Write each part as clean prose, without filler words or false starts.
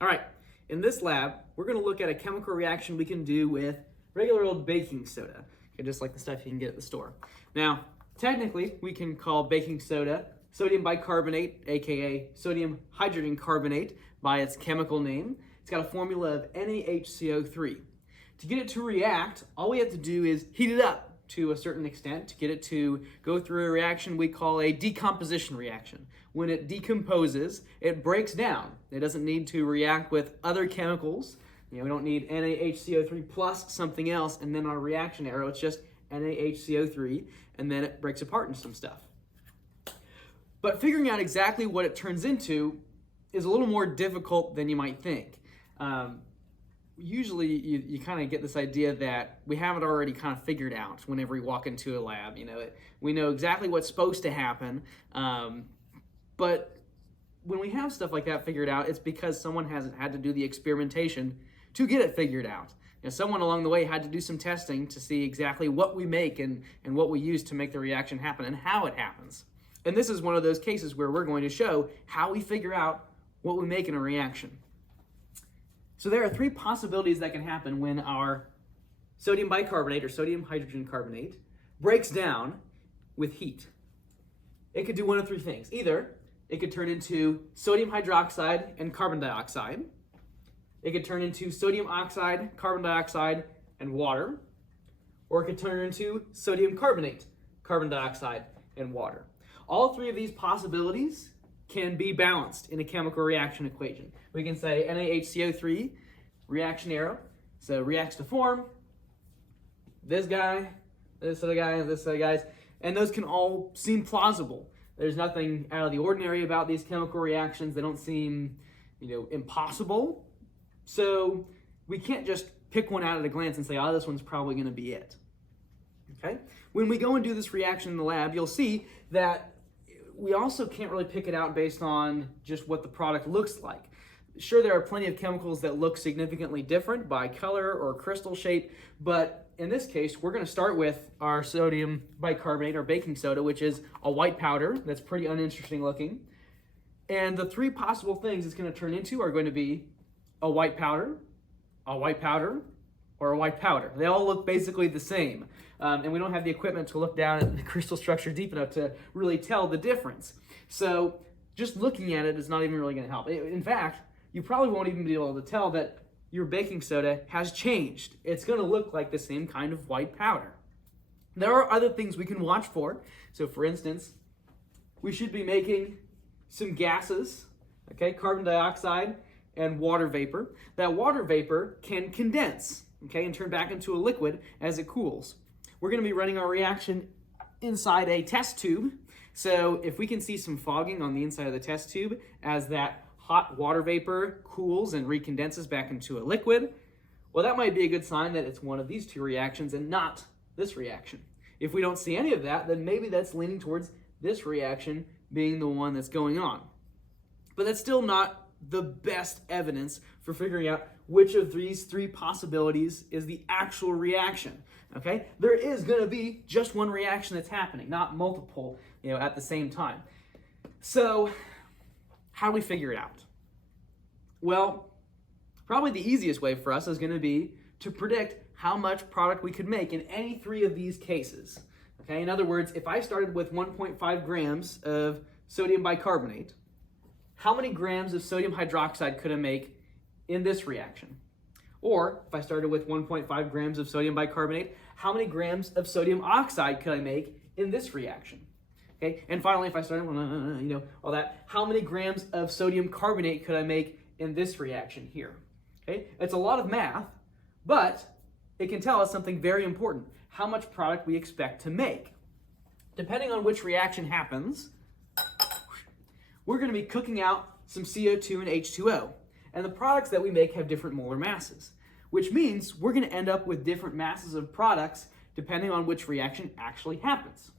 All right, in this lab, we're going to look at a chemical reaction we can do with regular old baking soda, okay, just like the stuff you can get at the store. Now, technically, we can call baking soda sodium bicarbonate, aka sodium hydrogen carbonate, by its chemical name. It's got a formula of NaHCO3. To get it to react, all we have to do is heat it up to a certain extent to get it to go through a reaction we call a decomposition reaction. When it decomposes, it breaks down. It doesn't need to react with other chemicals. We don't need NaHCO3 plus something else and then our reaction arrow. It's just NaHCO3 and then it breaks apart into some stuff. But figuring out exactly what it turns into is a little more difficult than you might think. Usually you kind of get this idea that we have it already kind of figured out whenever we walk into a lab. We know exactly what's supposed to happen, but when we have stuff like that figured out, it's because someone hasn't had to do the experimentation to get it figured out. Someone along the way had to do some testing to see exactly what we make and what we use to make the reaction happen and how it happens. And this is one of those cases where we're going to show how we figure out what we make in a reaction. So there are three possibilities that can happen when our sodium bicarbonate or sodium hydrogen carbonate breaks down with heat. It could do one of three things. Either it could turn into sodium hydroxide and carbon dioxide. It could turn into sodium oxide, carbon dioxide, and water. Or it could turn into sodium carbonate, carbon dioxide, and water. All three of these possibilities can be balanced in a chemical reaction equation. We can say NaHCO3, reaction arrow, so reacts to form this guy, this other guy, and this other guys, and those can all seem plausible. There's nothing out of the ordinary about these chemical reactions. They don't seem, impossible. So we can't just pick one out at a glance and say, oh, this one's probably going to be it. Okay? When we go and do this reaction in the lab, you'll see that we also can't really pick it out based on just what the product looks like. Sure, there are plenty of chemicals that look significantly different by color or crystal shape, but in this case, we're going to start with our sodium bicarbonate, or baking soda, which is a white powder that's pretty uninteresting looking. And the three possible things it's going to turn into are going to be a white powder, or a white powder. They all look basically the same. And we don't have the equipment to look down at the crystal structure deep enough to really tell the difference. So just looking at it is not even really going to help. In fact, you probably won't even be able to tell that your baking soda has changed. It's going to look like the same kind of white powder. There are other things we can watch for. So for instance, we should be making some gases, okay, carbon dioxide and water vapor. That water vapor can condense, okay, and turn back into a liquid as it cools. We're going to be running our reaction inside a test tube. So if we can see some fogging on the inside of the test tube as that hot water vapor cools and recondenses back into a liquid, well, that might be a good sign that it's one of these two reactions and not this reaction. If we don't see any of that, then maybe that's leaning towards this reaction being the one that's going on. But that's still not the best evidence for figuring out which of these three possibilities is the actual reaction. Okay? There is going to be just one reaction that's happening, not multiple, at the same time. So, how do we figure it out? Well, probably the easiest way for us is going to be to predict how much product we could make in any three of these cases. Okay? In other words, if I started with 1.5 grams of sodium bicarbonate, how many grams of sodium hydroxide could I make in this reaction? Or if I started with 1.5 grams of sodium bicarbonate, how many grams of sodium oxide could I make in this reaction? Okay, and finally, if I started, all that, how many grams of sodium carbonate could I make in this reaction here? Okay, it's a lot of math, but it can tell us something very important: how much product we expect to make. Depending on which reaction happens, we're going to be cooking out some CO2 and H2O. And the products that we make have different molar masses, which means we're going to end up with different masses of products depending on which reaction actually happens.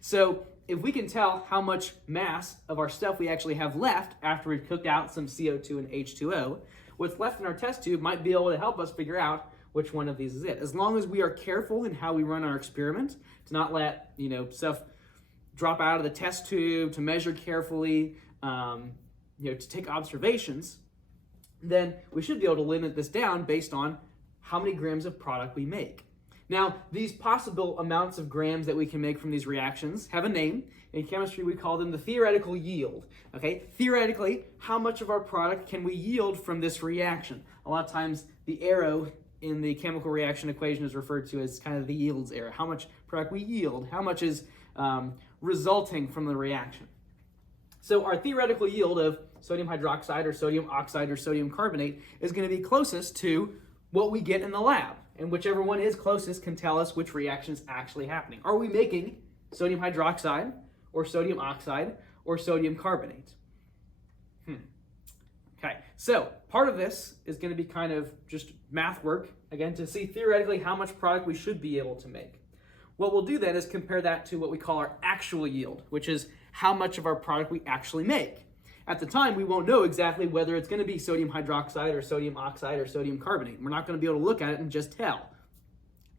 So if we can tell how much mass of our stuff we actually have left after we've cooked out some CO2 and H2O, what's left in our test tube might be able to help us figure out which one of these is it. As long as we are careful in how we run our experiment, to not let stuff drop out of the test tube, to measure carefully, to take observations, then we should be able to limit this down based on how many grams of product we make. Now, these possible amounts of grams that we can make from these reactions have a name. In chemistry, we call them the theoretical yield. Okay, theoretically, how much of our product can we yield from this reaction? A lot of times, the arrow in the chemical reaction equation is referred to as kind of the yields arrow. How much product we yield, how much is resulting from the reaction. So our theoretical yield of sodium hydroxide or sodium oxide or sodium carbonate is going to be closest to what we get in the lab. And whichever one is closest can tell us which reaction is actually happening. Are we making sodium hydroxide or sodium oxide or sodium carbonate? Okay, so part of this is going to be kind of just math work, again, to see theoretically how much product we should be able to make. What we'll do then is compare that to what we call our actual yield, which is how much of our product we actually make. At the time, we won't know exactly whether it's going to be sodium hydroxide or sodium oxide or sodium carbonate. We're not going to be able to look at it and just tell.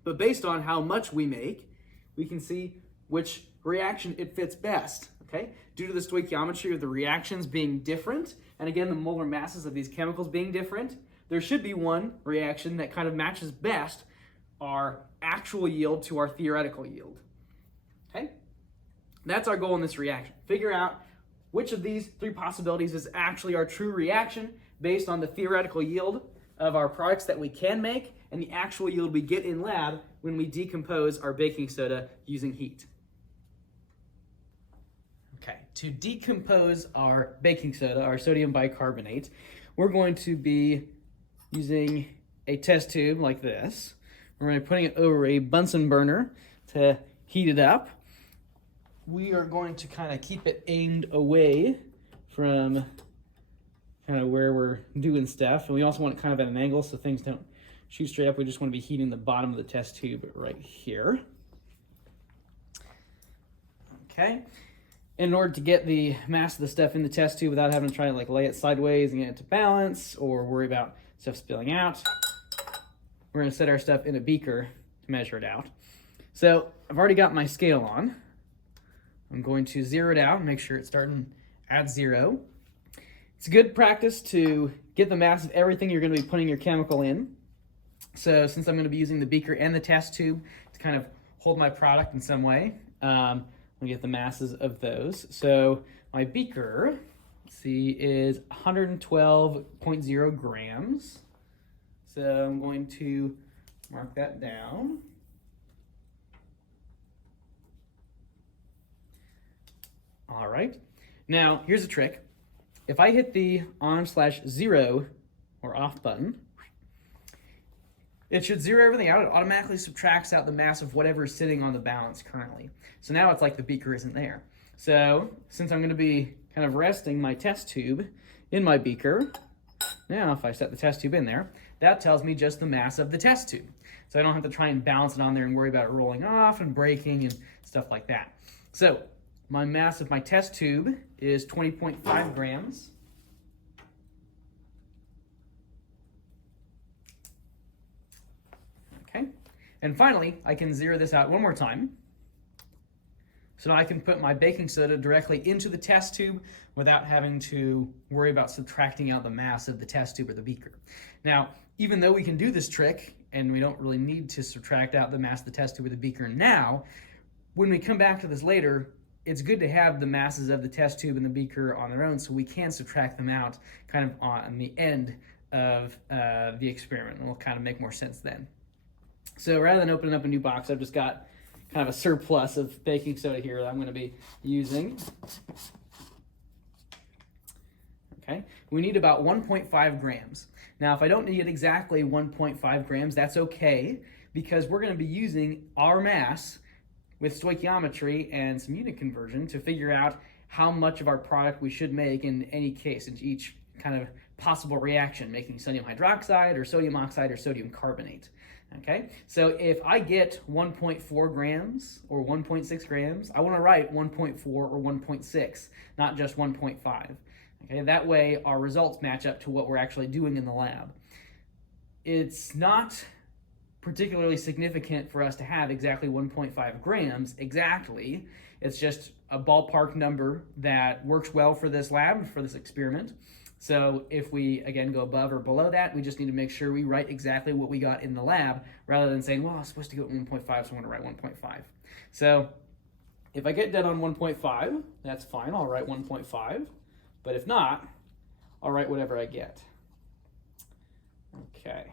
But based on how much we make, we can see which reaction it fits best. Okay? Due to the stoichiometry of the reactions being different, and again, the molar masses of these chemicals being different, there should be one reaction that kind of matches best our actual yield to our theoretical yield. Okay? That's our goal in this reaction. Figure out which of these three possibilities is actually our true reaction based on the theoretical yield of our products that we can make and the actual yield we get in lab when we decompose our baking soda using heat. Okay, to decompose our baking soda, our sodium bicarbonate, we're going to be using a test tube like this. We're going to be putting it over a Bunsen burner to heat it up. We are going to kind of keep it aimed away from kind of where we're doing stuff. And we also want it kind of at an angle so things don't shoot straight up. We just want to be heating the bottom of the test tube right here. Okay. In order to get the mass of the stuff in the test tube without having to try to like lay it sideways and get it to balance or worry about stuff spilling out, we're going to set our stuff in a beaker to measure it out. So I've already got my scale on. I'm going to zero it out and make sure it's starting at 0. It's good practice to get the mass of everything you're going to be putting your chemical in. So since I'm going to be using the beaker and the test tube to kind of hold my product in some way, I'm going to get the masses of those. So my beaker, let's see, is 112.0 grams. So I'm going to mark that down. All right. Now, here's a trick. If I hit the on/0 or off button, it should zero everything out. It automatically subtracts out the mass of whatever is sitting on the balance currently. So now it's like the beaker isn't there. So since I'm going to be kind of resting my test tube in my beaker, now if I set the test tube in there, that tells me just the mass of the test tube. So I don't have to try and balance it on there and worry about it rolling off and breaking and stuff like that. So my mass of my test tube is 20.5 grams. Okay. And finally, I can zero this out one more time. So now I can put my baking soda directly into the test tube without having to worry about subtracting out the mass of the test tube or the beaker. Now, even though we can do this trick, and we don't really need to subtract out the mass of the test tube or the beaker now, when we come back to this later, it's good to have the masses of the test tube and the beaker on their own so we can subtract them out kind of on the end of the experiment. And it'll kind of make more sense then. So rather than opening up a new box, I've just got kind of a surplus of baking soda here that I'm going to be using. Okay, we need about 1.5 grams. Now, if I don't need exactly 1.5 grams, that's okay, because we're going to be using our mass with stoichiometry and some unit conversion to figure out how much of our product we should make in any case, in each kind of possible reaction, making sodium hydroxide or sodium oxide or sodium carbonate. Okay, so if I get 1.4 grams or 1.6 grams, I want to write 1.4 or 1.6, not just 1.5. Okay, that way our results match up to what we're actually doing in the lab. It's not particularly significant for us to have exactly 1.5 grams exactly. It's just a ballpark number that works well for this lab, for this experiment. So if we, again, go above or below that, we just need to make sure we write exactly what we got in the lab rather than saying, well, I was supposed to go at 1.5, so I'm going to write 1.5. So if I get dead on 1.5, that's fine. I'll write 1.5. But if not, I'll write whatever I get. Okay.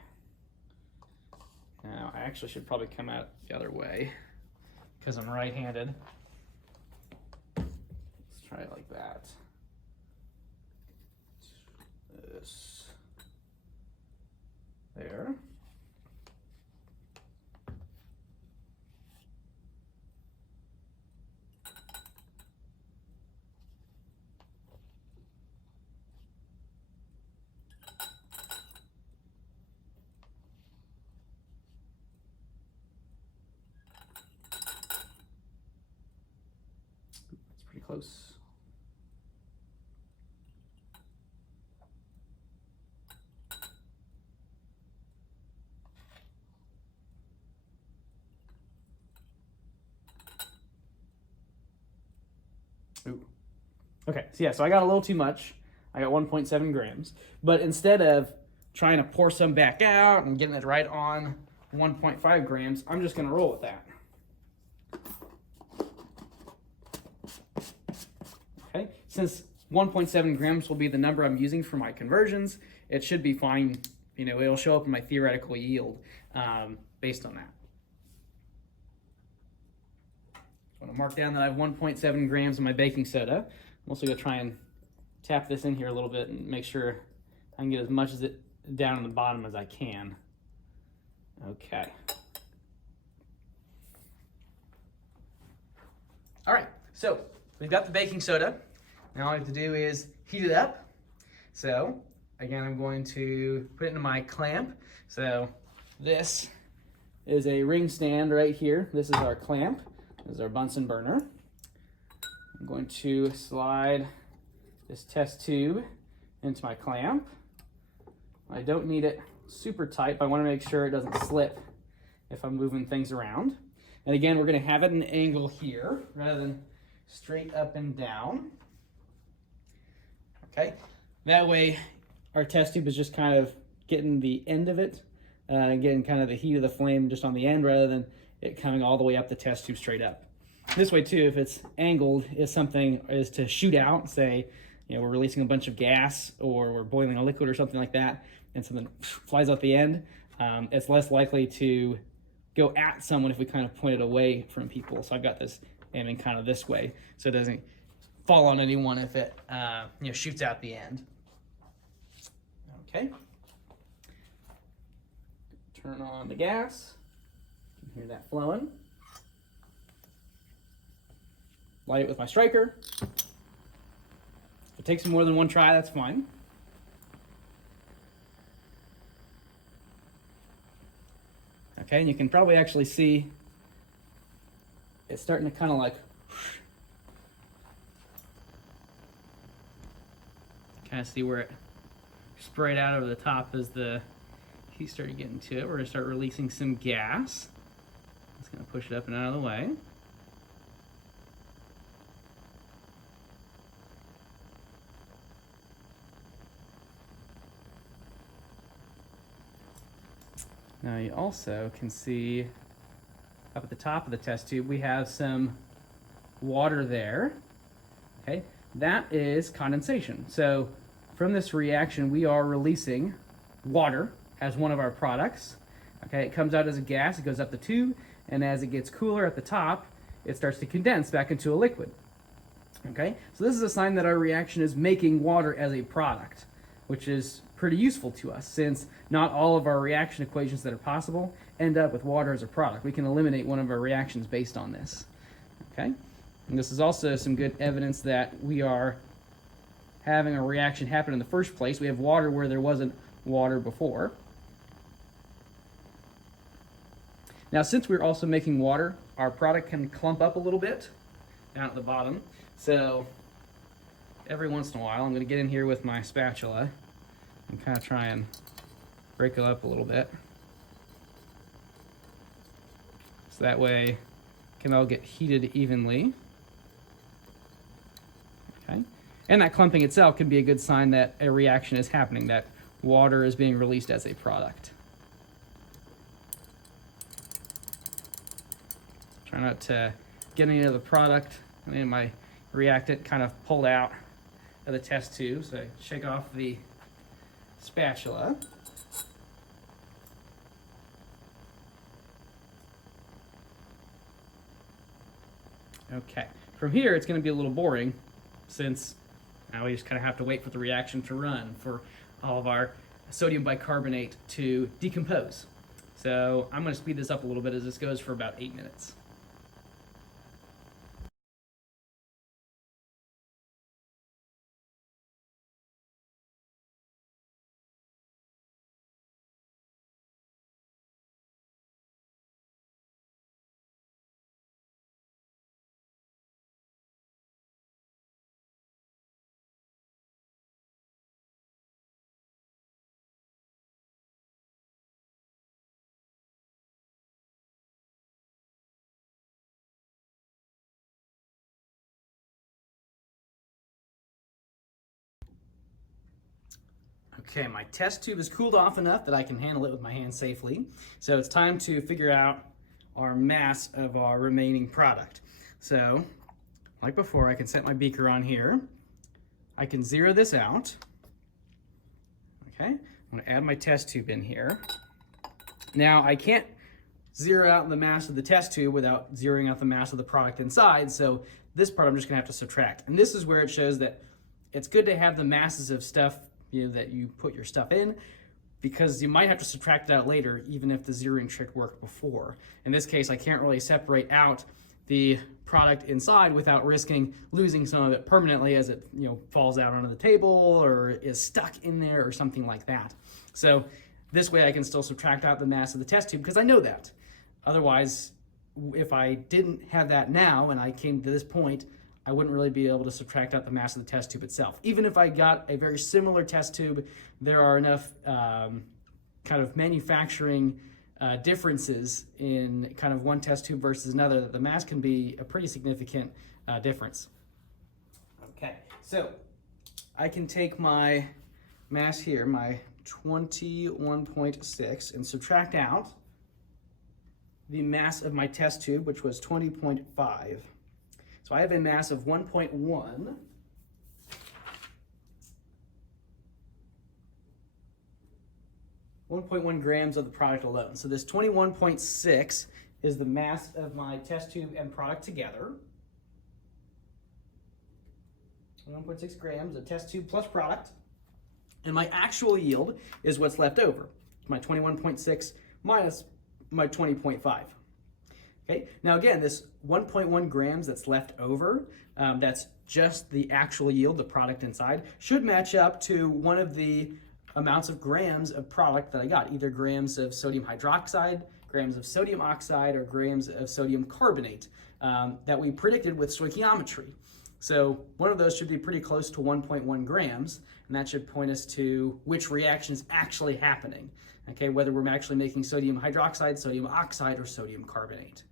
Now, I actually should probably come out the other way because I'm right-handed. Let's try it like that. This. There. That's pretty close. Ooh. Okay, so yeah, so I got a little too much. I got 1.7 grams. But instead of trying to pour some back out and getting it right on 1.5 grams, I'm just going to roll with that. Okay, since 1.7 grams will be the number I'm using for my conversions, it should be fine. You know, it'll show up in my theoretical yield based on that. I'm going to mark down that I have 1.7 grams of my baking soda. I'm also going to try and tap this in here a little bit and make sure I can get as much of it down on the bottom as I can. Okay. All right, so we've got the baking soda. Now all I have to do is heat it up. So again, I'm going to put it into my clamp. So this is a ring stand right here. This is our clamp. This is our Bunsen burner. I'm going to slide this test tube into my clamp. I don't need it super tight, but I want to make sure it doesn't slip if I'm moving things around. And again, we're going to have it at an angle here rather than straight up and down. Okay, that way our test tube is just kind of getting the end of it, getting kind of the heat of the flame just on the end rather than it coming all the way up the test tube straight up. This way too, if it's angled, is to shoot out, say, you know, we're releasing a bunch of gas or we're boiling a liquid or something like that, and something flies out the end, it's less likely to go at someone if we kind of point it away from people. So I've got this aiming kind of this way, so it doesn't fall on anyone if it shoots out the end. Okay. Turn on the gas. You can hear that flowing. Light it with my striker. If it takes more than one try, that's fine. Okay, and you can probably actually see it's starting to kind of like kind of see where it sprayed out over the top as the heat started getting to it. We're going to start releasing some gas. It's going to push it up and out of the way. Now you also can see up at the top of the test tube, we have some water there. Okay, that is condensation. So from this reaction, we are releasing water as one of our products. Okay, it comes out as a gas, it goes up the tube, and as it gets cooler at the top, it starts to condense back into a liquid. Okay, so this is a sign that our reaction is making water as a product, which is pretty useful to us since not all of our reaction equations that are possible end up with water as a product. We can eliminate one of our reactions based on this. Okay, and this is also some good evidence that we are having a reaction happen in the first place. We have water where there wasn't water before. Now, since we're also making water, our product can clump up a little bit down at the bottom. So every once in a while, I'm going to get in here with my spatula and kind of try and break it up a little bit. So that way it can all get heated evenly. Okay. And that clumping itself can be a good sign that a reaction is happening, that water is being released as a product. Try not to get any of the product. I mean, my reactant kind of pulled out of the test tube, so I shake off the spatula. Okay, from here it's going to be a little boring, since now we just kind of have to wait for the reaction to run for all of our sodium bicarbonate to decompose. So I'm going to speed this up a little bit as this goes for about 8 minutes. Okay, my test tube is cooled off enough that I can handle it with my hand safely. So it's time to figure out our mass of our remaining product. So, like before, I can set my beaker on here. I can zero this out. Okay, I'm going to add my test tube in here. Now, I can't zero out the mass of the test tube without zeroing out the mass of the product inside, so this part I'm just going to have to subtract. And this is where it shows that it's good to have the masses of stuff that you put your stuff in, because you might have to subtract it out later, even if the zeroing trick worked before. In this case, I can't really separate out the product inside without risking losing some of it permanently as it falls out onto the table or is stuck in there or something like that. So this way I can still subtract out the mass of the test tube because I know that. Otherwise, if I didn't have that now and I came to this point, I wouldn't really be able to subtract out the mass of the test tube itself. Even if I got a very similar test tube, there are enough kind of manufacturing differences in kind of one test tube versus another that the mass can be a pretty significant difference. Okay, so I can take my mass here, my 21.6, and subtract out the mass of my test tube, which was 20.5. So I have a mass of 1.1. 1.1 grams of the product alone. So this 21.6 is the mass of my test tube and product together. 1.6 grams of test tube plus product. And my actual yield is what's left over. My 21.6 minus my 20.5. Okay, now again, this 1.1 grams that's left over, that's just the actual yield, the product inside, should match up to one of the amounts of grams of product that I got, either grams of sodium hydroxide, grams of sodium oxide, or grams of sodium carbonate that we predicted with stoichiometry. So one of those should be pretty close to 1.1 grams, and that should point us to which reaction is actually happening, okay, whether we're actually making sodium hydroxide, sodium oxide, or sodium carbonate.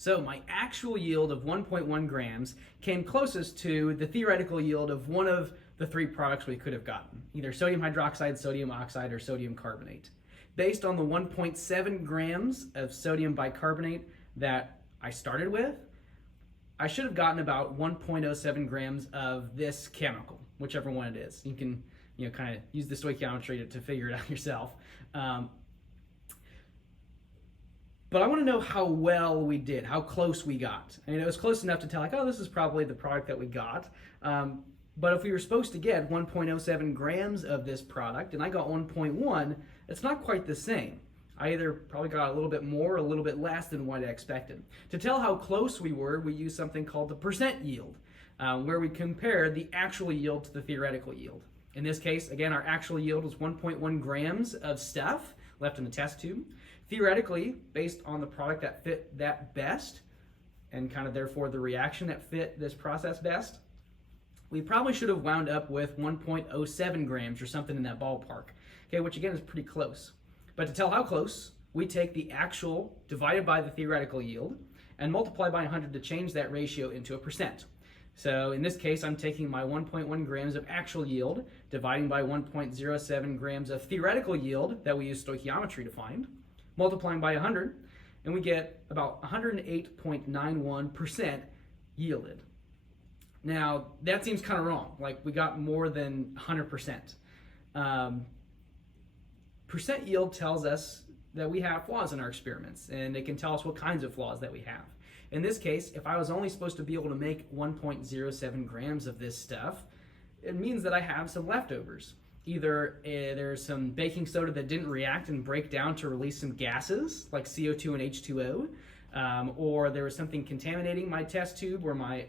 So my actual yield of 1.1 grams came closest to the theoretical yield of one of the three products we could have gotten, either sodium hydroxide, sodium oxide, or sodium carbonate. Based on the 1.7 grams of sodium bicarbonate that I started with, I should have gotten about 1.07 grams of this chemical, whichever one it is. You can kind of use the stoichiometry to figure it out yourself. But I want to know how well we did, how close we got. I mean, it was close enough to tell, like, oh, this is probably the product that we got. But if we were supposed to get 1.07 grams of this product, and I got 1.1, it's not quite the same. I either probably got a little bit more or a little bit less than what I expected. To tell how close we were, we used something called the percent yield, where we compare the actual yield to the theoretical yield. In this case, again, our actual yield was 1.1 grams of stuff left in the test tube. Theoretically, based on the product that fit that best, and kind of therefore the reaction that fit this process best, we probably should have wound up with 1.07 grams or something in that ballpark, okay, which again is pretty close. But to tell how close, we take the actual divided by the theoretical yield, and multiply by 100 to change that ratio into a percent. So in this case, I'm taking my 1.1 grams of actual yield, dividing by 1.07 grams of theoretical yield that we use stoichiometry to find, multiplying by 100, and we get about 108.91% yielded. Now, that seems kind of wrong. Like, we got more than 100%. Percent yield tells us that we have flaws in our experiments, and it can tell us what kinds of flaws that we have. In this case, if I was only supposed to be able to make 1.07 grams of this stuff, it means that I have some leftovers. Either there's some baking soda that didn't react and break down to release some gases, like CO2 and H2O, or there was something contaminating my test tube or my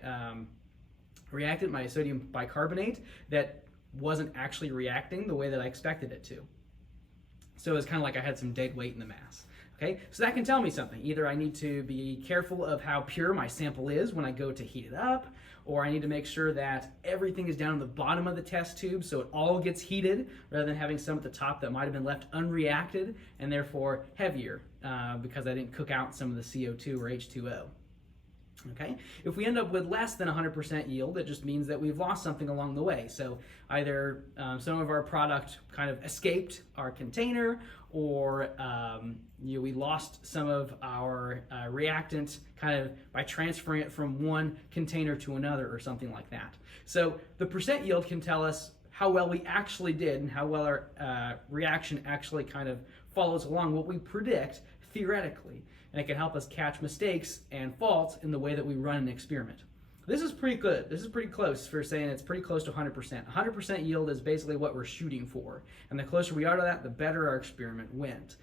reactant, my sodium bicarbonate, that wasn't actually reacting the way that I expected it to. So it's kind of like I had some dead weight in the mass. Okay, so that can tell me something. Either I need to be careful of how pure my sample is when I go to heat it up, or I need to make sure that everything is down at the bottom of the test tube so it all gets heated, rather than having some at the top that might have been left unreacted and therefore heavier because I didn't cook out some of the CO2 or H2O. Okay, if we end up with less than 100% yield, it just means that we've lost something along the way. So either some of our product kind of escaped our container, or we lost some of our reactant kind of by transferring it from one container to another or something like that. So the percent yield can tell us how well we actually did and how well our reaction actually kind of follows along what we predict theoretically. And it can help us catch mistakes and faults in the way that we run an experiment. This is pretty good. This is pretty close for saying it's pretty close to 100%. 100% yield is basically what we're shooting for. And the closer we are to that, the better our experiment went.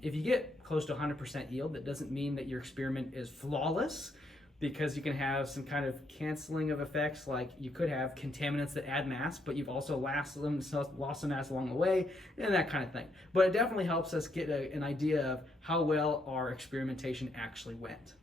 If you get close to 100% yield, that doesn't mean that your experiment is flawless, because you can have some kind of canceling of effects, like you could have contaminants that add mass, but you've also lost some mass along the way, and that kind of thing. But it definitely helps us get an idea of how well our experimentation actually went.